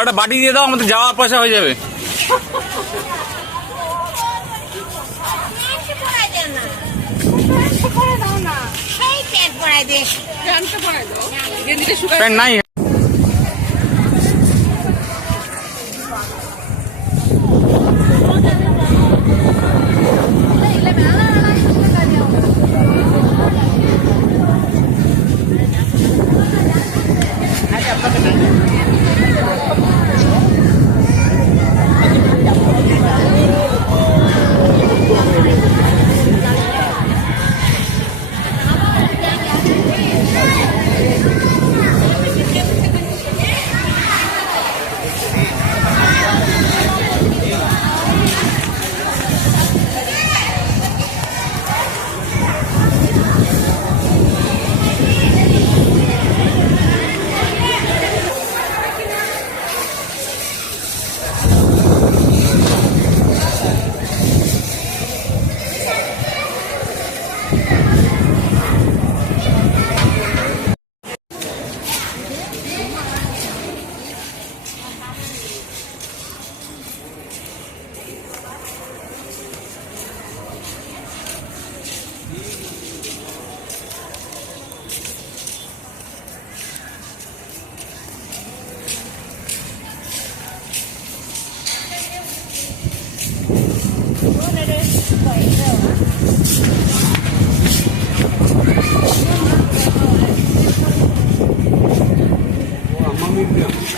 ওটা বাটি দিয়ে দাও, আমাদের যাওয়ার পয়সা হয়ে যাবে। প্যান্ট নাই।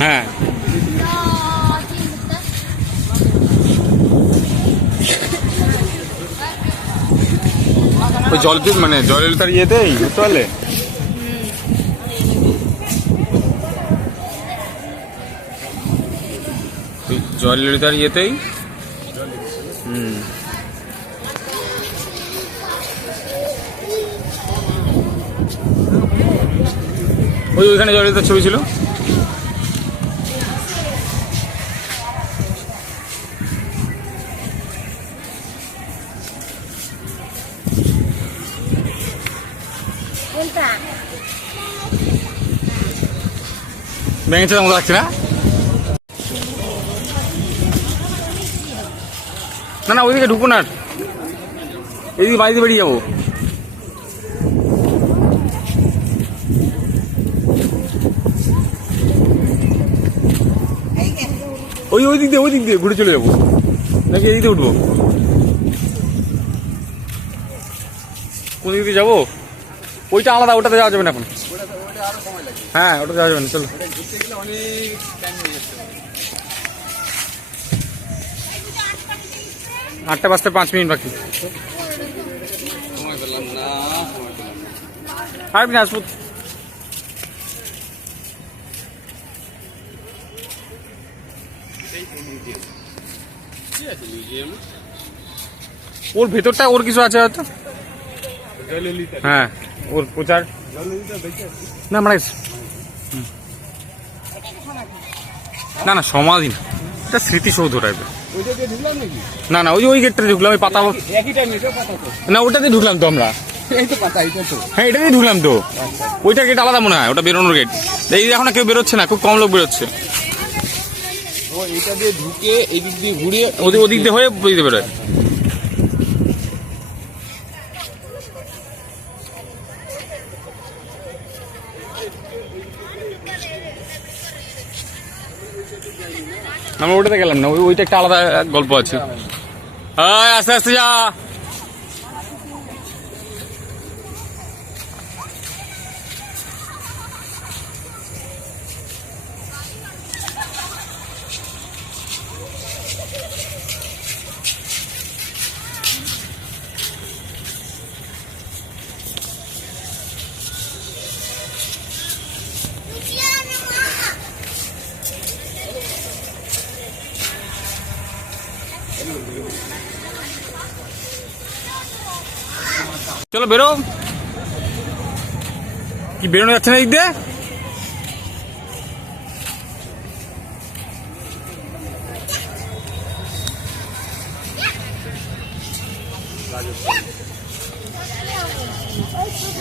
হ্যাঁ, ওই জল মানে জলের তার ইয়েতেই বুঝতে পারলে। জলের তার ইয়েতেই। ওইখানে জলের তার ছবি ছিল। ব্যাঙের মতো লাগছে না? না না, ওইদিকে ঢুকবো না, এইদিকে বাড়িতে বেরিয়ে যাবো। ওই দিক দিয়ে ঘুরে চলে যাবো, নাকি এই দিক দিয়ে উঠবো? কোন দিক দিয়ে যাবো? ওইটা আলাদা, ওটাতে যাওয়া যাবে না এখন। হ্যাঁ, ওটা যাওয়া যাবে না, চলো। 8টা বাজতে 5 মিনিট বাকি। আর কি আসবো। ওর ভেতরটা ওর কিছু আছে হয়তো। হ্যাঁ, ওর প্রচার না মানে না না, সমাধি না, এটা স্মৃতিসৌধ টাইপের। না না, ওই গেটটা ঢুকলাম, ওই পাতা। না, ওটাতে ঢুকলাম তো আমরা। হ্যাঁ, এটা দিয়ে ঢুকলাম তো। ওইটা গেট আলাদা মনে হয়, ওটা বেরোনোর গেট। এই এখন কেউ বেরোচ্ছে না, খুব কম লোক বেরোচ্ছে। এইটা দিয়ে ঢুকে এই দিক দিয়ে ঘুরিয়ে ওদিক দিয়ে হয়ে দিতে বেরোয়। আমরা ওটাতে গেলাম না, ওইটা একটা আলাদা গল্প আছে। আস্তে আস্তে যা। চলো বেরো। কি বেরোনো যাচ্ছে না দিক দিয়ে?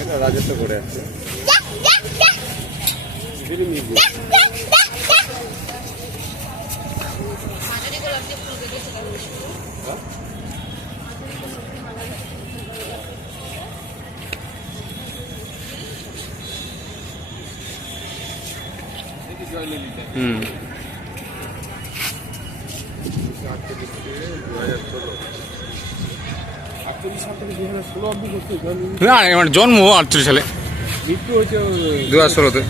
এটা রাজত্ব করে আছে। হুম। না মানে জন্ম 48 সালে, মৃত্যু হচ্ছে 2016-তে।